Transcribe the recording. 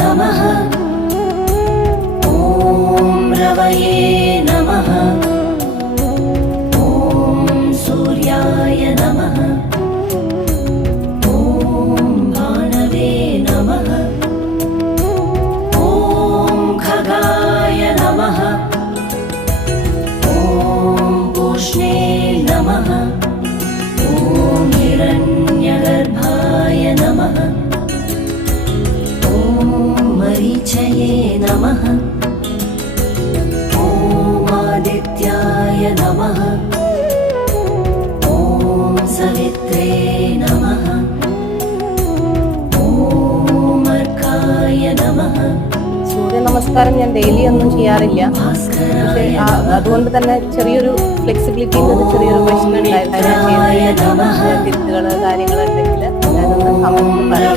नमः। ॐ रवये नमः। ॐ सूर्याय नमः। ॐ भानवे नमः। ॐ खगाय नमः। ॐ पूष्णे नमः। ॐ हिरण्यगर्भाय नमः। ॐ मरीचये नमः। ॐ आदित्याय नमः। ॐ सवित्रे नमः। ॐ अर्काय नमः। സൂര്യ നമസ്കാരം ഞാൻ ഡെയിലി ഒന്നും ചെയ്യാറില്ല. പക്ഷേ അതുകൊണ്ട് തന്നെ ചെറിയൊരു ഫ്ലെക്സിബിലിറ്റിൻ്റെ ചെറിയൊരു പ്രശ്നം ഉണ്ടായിരുന്നു. തിരുത്തുകൾ കാര്യങ്ങളുണ്ടെങ്കിൽ ഞാനൊന്ന് കമന്റ് പറയാം.